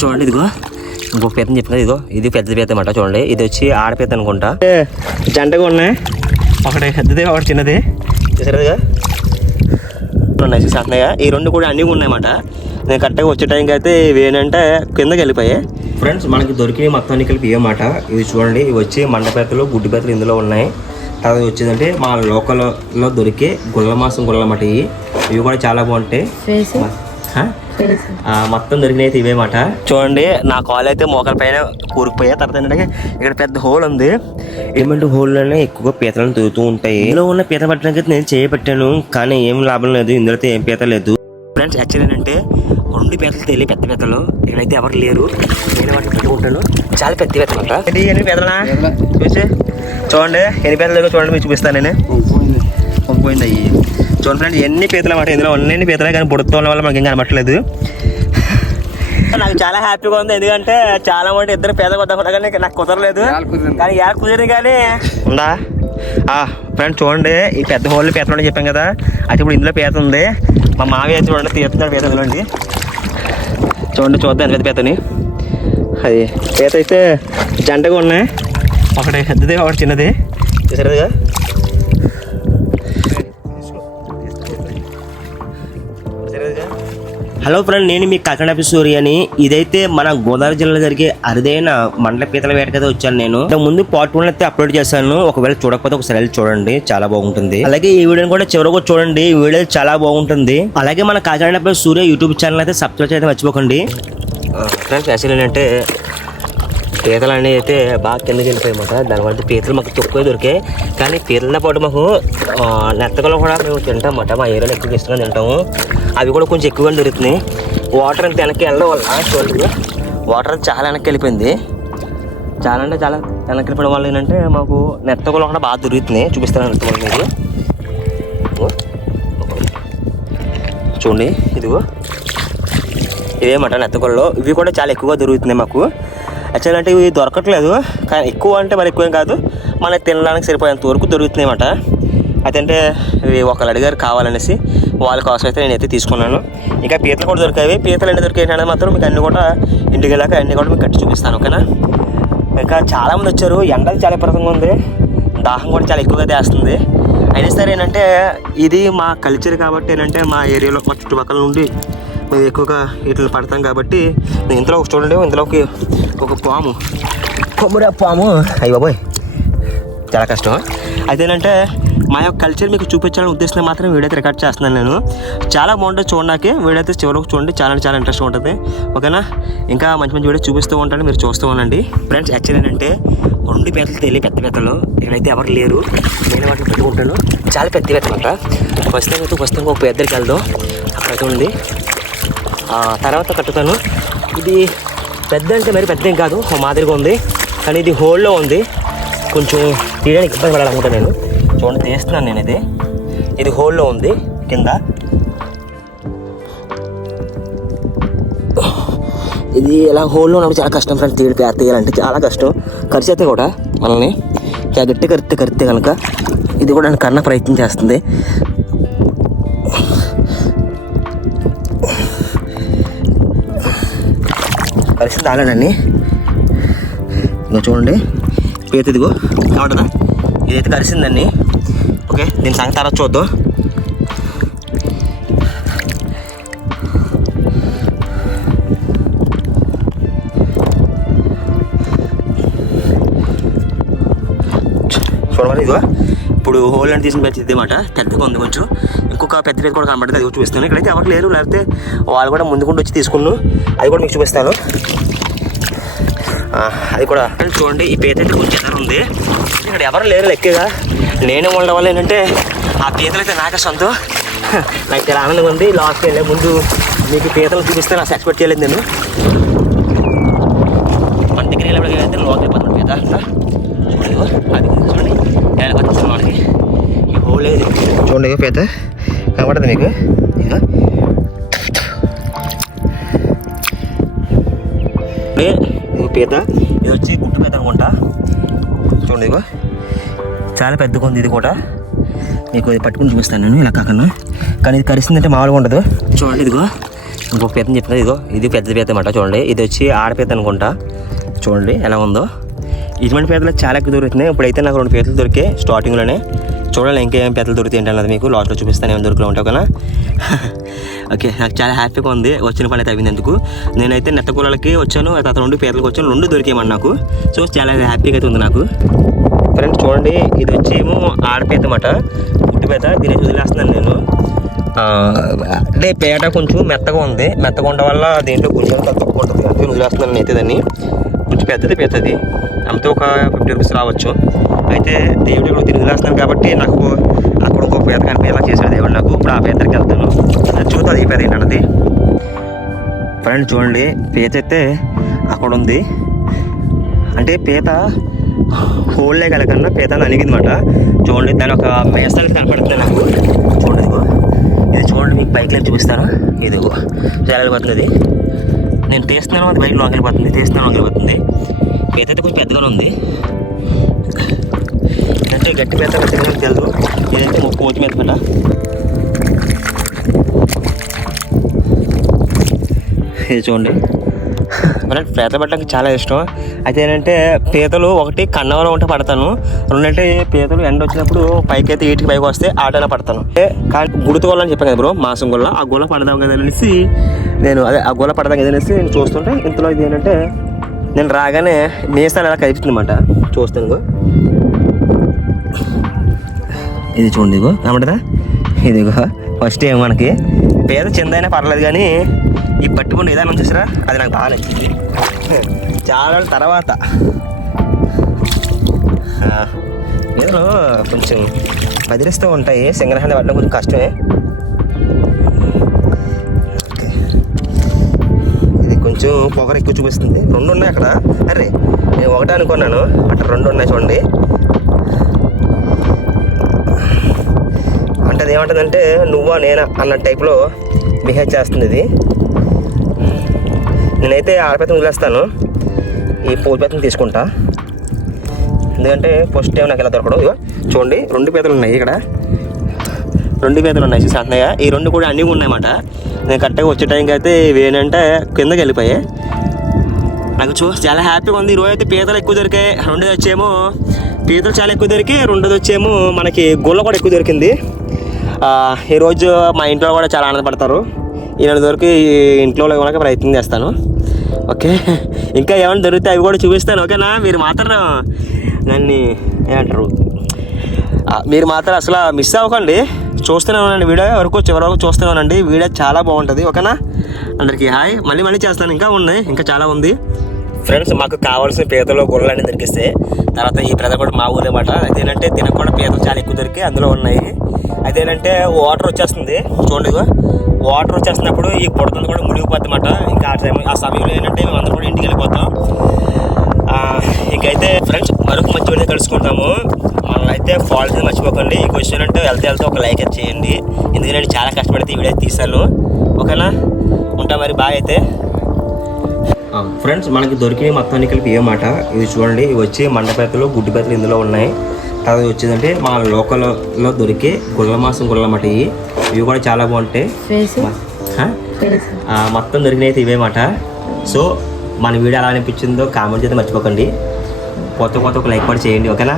చూడండి ఇదిగో ఇంకొక పీతని చెప్తున్నా, ఇదిగో ఇది పెద్ద పీత అన్నమాట. చూడండి ఇది వచ్చి ఆడపీత అనుకుంటా. జంటగా ఉన్నాయి, ఒకటి పెద్దది ఒకటి చిన్నది. చూసారుగా ఉన్నాయి, చూసాగా ఈ రెండు కూడా అన్నీ ఉన్నాయన్నమాట. నేను కరెక్ట్గా వచ్చే టైంకి అయితే ఇవి ఏంటంటే కిందకి వెళ్ళిపోయాయి. ఫ్రెండ్స్ మనకి దొరికినవి మొత్తం అన్ని కలిపి ఇవ్వమాట. ఇవి చూడండి, ఇవి వచ్చి మండపేతలు గుడ్డి పీతలు ఇందులో ఉన్నాయి. తర్వాత వచ్చేదంటే మా లోకల్లో దొరికే గుల్ల మాసం గుల్ల అన్నమాట. ఇవి కూడా చాలా బాగుంటాయి. మొత్తం దొరికినైతే ఇవే మాట. చూడండి నా కాల్ అయితే మోకాల పైన కూరుకుపోయా. తర్వాత ఏంటంటే ఇక్కడ పెద్ద హోల్ ఉంది. ఏమంటే హోల్లోనే ఎక్కువగా పీతలను తిరుగుతూ ఉంటాయి. ఇందులో ఉన్న పీత పట్టడానికి నేను చేయబట్టాను, కానీ ఏం లాభం లేదు, ఇందులో ఏం పీత లేదు. ఫ్రెండ్స్ యాక్చువల్ ఏంటంటే 2 పీతలు తేలి పెద్ద పీతలు ఇక్కడైతే ఎవరు లేరు, నేను వాటిని పెట్టుకుంటాను. చాలా పెద్ద పీతలు అంట. ఎన్ని పీతలా చూసి చూడండి, ఎన్ని పీతలు చూడండి, మీకు చూపిస్తాను నేను. పోయింది అయ్యి చూడండి ఫ్రెండ్స్, ఎన్ని పీతలు అన్నమాట. ఇందులో అన్ని పీతలే, కానీ బుడత ఉన్న వల్ల మనకి ఏం కనబట్టలేదు. నాకు చాలా హ్యాపీగా ఉంది, ఎందుకంటే చాలా మంది ఇద్దరు పీత కొద్దాం కానీ నాకు కుదరలేదు. కానీ యా కుదిరింది కానీ ఉందా ఫ్రెండ్స్. చూడండి ఈ పెద్ద హోల్ పీతలు అని చెప్పాం కదా, అయితే ఇప్పుడు ఇందులో పీత ఉంది. మా మావి అయితే చూడండి తీస్తున్నాడు పీత ఇందులోండి. చూడండి చూద్దాం ఎంత పెద్ద పీతని. అది పీత అయితే జంటగా ఉన్నాయి, ఒకటి పెద్దది ఒకటి చిన్నది. చూసారుగా హలో ఫ్రెండ్, నేను మీ కాకినాడ సూరి అని. ఇదైతే మన గోదావరి జిల్లాలో జరిగే అరుదైన మండల పీతల వేటకైతే వచ్చాను నేను. ముందు పార్ట్ 1 అయితే అప్లోడ్ చేశాను, ఒకవేళ చూడకపోతే ఒకసారి చూడండి, చాలా బాగుంటుంది. అలాగే ఈ వీడియోని కూడా చివరకు చూడండి, ఈ వీడియో చాలా బాగుంటుంది. అలాగే మన కాకినాడ సూర్య యూట్యూబ్ ఛానల్ అయితే సబ్స్క్రైబ్ అయితే మర్చిపోకండి. ఫ్రెండ్స్ యాక్చువల్ ఏంటంటే పీతలు అనేవి అయితే బాగా కిందకి వెళ్ళిపోయాయన్నమాట. దానివల్ల పీతలు మాకు తక్కువ దొరికాయి, కానీ పీతలతో పాటు మాకు నెత్తకలు కూడా మేము తింటామన్నమాట. మా ఏరియాలో ఎక్కువ ఇష్టంగా తింటాము. అవి కూడా కొంచెం ఎక్కువగా దొరుకుతున్నాయి. వాటర్ అంతా వెనక్కి వెళ్ళడం వల్ల చూడండి, వాటర్ చాలా వెనక్కి వెళ్ళిపోయింది. చాలా అంటే చాలా వెనక్కి వెళ్ళిపోవడం వల్ల ఏంటంటే మాకు నెత్తకలు కూడా బాగా దొరుకుతున్నాయి. చూపిస్తాను నెత్తకలు మీకు. చూడండి ఇదిగో ఇవేమాట నెత్తకల్లో. ఇవి కూడా చాలా ఎక్కువగా దొరుకుతున్నాయి మాకు. యాక్చువల్ అంటే ఇవి దొరకట్లేదు, కానీ ఎక్కువ అంటే మరి ఎక్కువేం కాదు, మనకి తినడానికి సరిపోయేంత వరకు దొరుకుతున్నాయి అన్నమాట. అయితే ఇవి ఒకళ్ళు అడిగారు కావాలనేసి, వాళ్ళ కోసం అయితే నేనైతే తీసుకున్నాను. ఇంకా పీతలు కూడా దొరికాయి. పీతలు ఎన్ని దొరికాయి అనేది మాత్రం మీకు అన్నీ కూడా ఇంటికి వెళ్ళాక అన్నీ కూడా మీకు కట్టి చూపిస్తాను, ఓకేనా. ఇంకా చాలామంది వచ్చారు, ఎండలు చాలా విపరీతంగా ఉంది, దాహం కూడా చాలా ఎక్కువగా వేస్తుంది. అయినా సరే ఏంటంటే ఇది మా కల్చర్ కాబట్టి ఏంటంటే మా ఏరియాలో మా చుట్టుపక్కల నుండి మేము ఎక్కువగా వీటిని పడతాం కాబట్టి. ఇంతలో ఒక చూడండి, ఇంతలోకి ఒక పాము, కొమ్మురా పాము, అయ్యి బాబోయ్ చాలా కష్టం. అదేంటంటే మా యొక్క కల్చర్ మీకు చూపించాలని ఉద్దేశంతో మాత్రం వీడియో అయితే రికార్డ్ చేస్తున్నాను నేను. చాలా బాగుంటుంది చూడడానికి. వీడియో అయితే చివరికి చూడండి, చాలా చాలా ఇంట్రెస్ట్ ఉంటుంది, ఓకేనా. ఇంకా మంచి మంచి వీడియో చూపిస్తూ ఉంటాను, మీరు చూస్తూ ఉండండి. ఫ్రెండ్స్ యాక్చువల్ ఏంటంటే 2 పీతలు తేలి పెద్ద పీతలు ఇక్కడైతే ఎవరు లేరు, నేను వాటిని పెట్టుకుంటాను. చాలా పెద్ద పీతలు అంట. ప్రస్తుతం ఒక పెద్దరికి వెళ్దాం, అక్కడ చూడండి, తర్వాత కట్టుతాను. ఇది పెద్ద అంటే మరి పెద్ద ఏం కాదు, మాదిరిగా ఉంది, కానీ ఇది హోల్లో ఉంది. కొంచెం తీయడానికి ఇబ్బంది పడాలనుకుంటా నేను. చూడండి తీస్తున్నాను నేనైతే. ఇది హోల్లో ఉంది కింద. ఇది ఎలా హోల్లో ఉన్నప్పుడు చాలా కష్టం ఫ్రెండ్స్, తీయాలంటే చాలా కష్టం. ఖర్చు అయితే కూడా మనల్ని చాలా గట్టి కరితే కనుక ఇది కూడా కన్నా ప్రయత్నం చేస్తుంది. కలిసింది ఆలండి. ఇంకా చూడండి పీత ఇదిగో కావటదా, ఇదైతే కలిసిందండి. ఓకే, దీని సంగతి తర్వాత చూద్దాం. చూడమని ఇదిగో ఇప్పుడు హోల్ అని తీసిన పెద్ద అన్నమాట, పెద్దగా ఉంది కొంచెం. ఇంకొక పెద్ద పీత కూడా కనబడుతుంది, అది చూపిస్తాను. ఇక్కడైతే ఎవరు లేరు, లేకపోతే వాళ్ళు కూడా ముందుకుంటూ వచ్చి తీసుకున్నాను, అది కూడా మీకు చూపిస్తాను. అది కూడా చూడండి, ఈ పీత అయితే కొంచెం ఎదురు ఉంది. ఇక్కడ ఎవరు లేరు లెక్కగా, నేనే ఉండడం వల్ల ఏంటంటే ఆ పీతలు అయితే నాకే సొంతం. నాకు చాలా ఆనందంగా ఉంది. లాస్ట్ వెళ్ళే ముందు మీకు పీతలు చూపిస్తే నాకు ఎక్స్పెక్ట్ చేయలేదు నేను. మన దగ్గర వెళ్ళినప్పుడు లోకల్ పక్కన పీత అది చూడండి వెళ్ళిపోతుంది మనకి. ఈ హోల్ చూడండి పీత కనబడుతుంది మీకు. పీత ఇది వచ్చి గుట్టు పీత అనుకుంటా. చూడండి ఇగో చాలా పెద్దగా ఉంది. ఇది కూడా మీకు ఇది పట్టుకుని చూపిస్తాను నేను, ఇలా కాకుండా. కానీ ఇది కరిస్తుందంటే మామూలుగా ఉండదు. చూడండి ఇదిగో ఇంకొక పీతని చెప్తున్నా, ఇదిగో ఇది పెద్ద పీత అన్నమాట. చూడండి, ఇది వచ్చి ఆడపీత అనుకుంటా. చూడండి ఎలా ఉందో. ఇటువంటి పీతలు చాలా ఎక్కువ దొరుకుతున్నాయి. ఇప్పుడైతే నాకు 2 పీతలు దొరికాయి స్టార్టింగ్లోనే. చూడాలి ఇంకేం పీతలు దొరుకుతాయి ఏంటన్నది మీకు లాస్ట్లో చూపిస్తాను, ఏమైనా దొరికిలో ఉంటావు కదా. ఓకే, నాకు చాలా హ్యాపీగా ఉంది వచ్చిన పని అయితే అయింది. నేనైతే నెత్త కూరలకి వచ్చాను, తర్వాత 2 పీతలకు వచ్చాను, 2 దొరికేయమని నాకు. సో చాలా హ్యాపీగా అయితే ఉంది నాకు. ఫ్రెండ్స్ చూడండి, ఇది వచ్చేమో ఆడపీత అన్నమాట, గుడ్డిపీత. దీన్ని వదిలేస్తున్నాను నేను. అంటే పీట కొంచెం మెత్తగా ఉంది, మెత్తగా ఉండడం వల్ల దేంట్లో కొంచెం తక్కువ ఉంటుంది, అంటే వదిలేస్తున్నాను అయితే దాన్ని. కొంచెం పెద్దది అంతా ఒక 50 రూపీస్ రావచ్చు. అయితే దేవుడు ఇప్పుడు తిరిగి వదిలేస్తున్నాను కాబట్టి నాకు అక్కడ ఇంకొక పీత కనిపించేలా చేశాడు దేవుడు నాకు. ఇప్పుడు ఆ పీతకి వెళ్తాను, చూద్దాం ఈ పీత ఏంటన్నది. ఫ్రెండ్స్ చూడండి, పీత అయితే అక్కడ ఉంది. అంటే పీత హోల్లే కలకన్నా పీత అనిగిందన్నమాట. చూడండి, దాని ఒక మేసాలు కనపడుతుంది నాకు. చూడండి ఇదిగో, ఇది చూడండి, మీకు బైక్ లైన్ చూపిస్తాను. ఇదిగో చాలా వెళ్ళిపోతుంది. నేను తీస్తున్నాను, అది బైక్ లోకి వెళ్ళిపోతుంది, వెళ్ళిపోతుంది. పీత అయితే కొంచెం పెద్దగానే ఉంది. ఇదంటే గట్టి పీత గట్టిగా తెలుసు. ఇదైతే కోతి మీద పీట. ఇది చూడండి, మరి పీత పట్టడానికి చాలా ఇష్టం. అయితే ఏంటంటే పీతలు ఒకటి కన్నవరం ఉంటే పడతాను, 2 అంటే పీతలు ఎండ వచ్చినప్పుడు పైకి అయితే ఈటికి పైకి వస్తే ఆటైనా పడతాను. కానీ గుర్తుకోవాలని చెప్పాను కదా బ్రో, మాసం గుల్ల. ఆ గుల్ల పడదాం కదా అనేసి నేను, అదే ఆ గుల్ల పడదాం కదా అనేసి నేను చూస్తుంటే ఇంతలో ఇది ఏంటంటే నేను రాగానే మేసాలు ఎలా కలుపుతుంది అన్నమాట. చూస్తాను, ఇది చూడండి, ఇగో కనబడదా. ఇదిగో ఫస్ట్ ఏమో మనకి పేద చిన్నదైనా పర్లేదు, కానీ ఈ పట్టుకుని విధానం చూసారా, అది నాకు బాగా నచ్చింది. చాలా తర్వాత ఏదో కొంచెం బదిలిస్తూ ఉంటాయి, సింగల్ హ్యాండ్ పడడం కొంచెం కష్టమే. ఇది కొంచెం పొగరు ఎక్కువ చూపిస్తుంది. 2 ఉన్నాయి అక్కడ. అరే నేను ఒకటే అనుకున్నాను, అక్కడ 2 ఉన్నాయి చూడండి. అంటే అది ఏమంటుందంటే నువ్వా నేనా అన్న టైప్లో బిహేవ్ చేస్తుంది ఇది. నేనైతే ఆడపీతను వదిలేస్తాను, ఈ పూలపీతను తీసుకుంటా. ఎందుకంటే ఫస్ట్ టైం నాకు ఇలా దొరకడం. చూడండి 2 పీతలు ఉన్నాయి ఇక్కడ, 2 పీతలు ఉన్నాయి చూసి అంటున్నాయి. ఈ 2 కూడా అన్నీ ఉన్నాయన్నమాట. నేను కరెక్ట్గా వచ్చే టైంకి అయితే ఇవి ఏంటంటే కిందకి వెళ్ళిపోయాయి. నాకు చాలా హ్యాపీగా ఉంది. ఈరోజు అయితే పీతలు ఎక్కువ దొరికాయి. 2ది వచ్చేమో పీతలు చాలా ఎక్కువ దొరికాయి, 2ది వచ్చేమో మనకి గుల్ల కూడా ఎక్కువ దొరికింది. ఈరోజు మా ఇంట్లో కూడా చాలా ఆనందపడతారు. ఈనాడు దొరికి ఇంట్లో ఇవ్వడానికి ప్రయత్నం చేస్తాను. ఓకే, ఇంకా ఏమైనా దొరికితే అవి కూడా చూపిస్తాను. ఓకేనా, మీరు మాత్రం నన్ను ఏమంటారు, మీరు మాత్రం అసలు మిస్ అవ్వకండి. చూస్తూనే ఉండండి వీడియో వరకు, చివరి వరకు చూస్తూనే ఉండండి. వీడియో చాలా బాగుంటుంది. ఓకేనా, అందరికీ హాయ్. మళ్ళీ చేస్తాను, ఇంకా ఉన్నాయి, ఇంకా చాలా ఉంది. ఫ్రెండ్స్ మాకు కావాల్సిన పీతలు గుర్రలన్నీ దొరికిస్తే తర్వాత ఈ ప్రజలు కూడా మా ఊరేమాట. అదేంటంటే తినకు కూడా పీతలు చాలా ఎక్కువ దొరికి అందులో ఉన్నాయి. అదేంటంటే వాటర్ వచ్చేస్తుంది చూడండి, వాటర్ వచ్చేస్తున్నప్పుడు ఈ బుడతంతా కూడా మునిగిపోద్ది అన్నమాట. ఇంకా ఆ సమయంలో ఏంటంటే మేము అందరూ కూడా ఇంటికి వెళ్ళిపోతాం. ఇంకైతే ఫ్రెండ్స్ మరొక మంచి వీడియో కలుసుకుంటాము. మనల్ని అయితే ఫాలో చేయడం మర్చిపోకండి. ఈ క్వశ్చన్ అంటే వెళ్తే ఒక లైక్ అయితే చేయండి, ఎందుకంటే నేను చాలా కష్టపడితే ఈ వీడియో తీసాను. ఓకేనా, ఉంటా మరి, బాయ్ అయితే. ఫ్రెండ్స్ మనకి దొరికిన మొత్తాన్ని కలిపి ఏమాట ఇవి చూడండి. ఇవి వచ్చి మండపేతలు, గుడ్డి పీతలు ఇందులో ఉన్నాయి. తర్వాత వచ్చేదంటే మా లోకల్లో దొరికే గుల్ల మాసం గుల్లమాట. ఇవి కూడా చాలా బాగుంటాయి. మొత్తం దొరికినైతే ఇవేమాట. సో మన వీడియో ఎలా అనిపించిందో కామెంట్ చేస్తే మర్చిపోకండి. కొత్త ఒక లైక్ కూడా చేయండి. ఓకేనా.